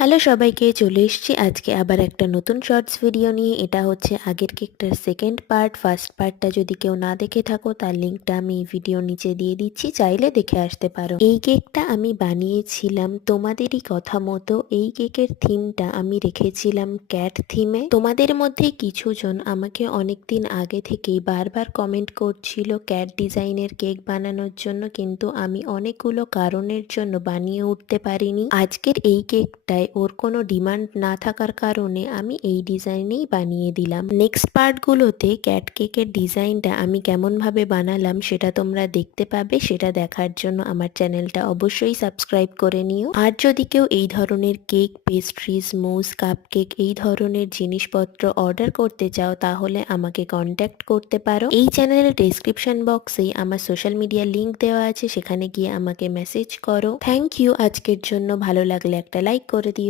Hello সবাইকে, চলে এসেছি আজকে আবার একটা নতুন শর্টস ভিডিও নিয়ে। এটা হচ্ছে আগের কেকটার সেকেন্ড পার্ট। ফার্স্ট পার্টটা যদি কেউ না দেখে থাকো তার লিঙ্কটা আমি ভিডিওর নিচে দিয়ে দিচ্ছি, চাইলে দেখে আসতে পারো। এই কেকটা আমি বানিয়েছিলাম তোমাদেরই কথা মতো। এই কেকের থিমটা আমি রেখেছিলাম ক্যাট থিমে। তোমাদের মধ্যে কিছুজন আমাকে অনেকদিন আগে থেকেই বারবার কমেন্ট করছিল ক্যাট ডিজাইনের কেক বানানোর জন্য, কিন্তু আমি অনেকগুলো কারণের জন্য বানিয়ে উঠতে পারিনি। আজকের এই কেকটায় ওর কোনো ডিমান্ড না থাকার কারণে আমি এই ডিজাইনেই বানিয়ে দিলাম। নেক্সট পার্টগুলোতে ক্যাট কেকের ডিজাইনটা আমি কেমনভাবে বানালাম সেটা তোমরা দেখতে পাবে। সেটা দেখার জন্য আমার চ্যানেলটা অবশ্যই সাবস্ক্রাইব করে নিও। আর যদি কেউ এই ধরনের কেক, পেস্ট্রিজ, মুস, কাপ কেক এই ধরনের জিনিসপত্র অর্ডার করতে চাও তাহলে আমাকে কন্ট্যাক্ট করতে পারো। এই চ্যানেলের ডেসক্রিপশন বক্সে আমার সোশ্যাল মিডিয়া লিংক দেওয়া আছে, সেখানে গিয়ে আমাকে মেসেজ করো। Thank you. আজকের জন্য ভালো লাগলে একটা লাইক করে দিও।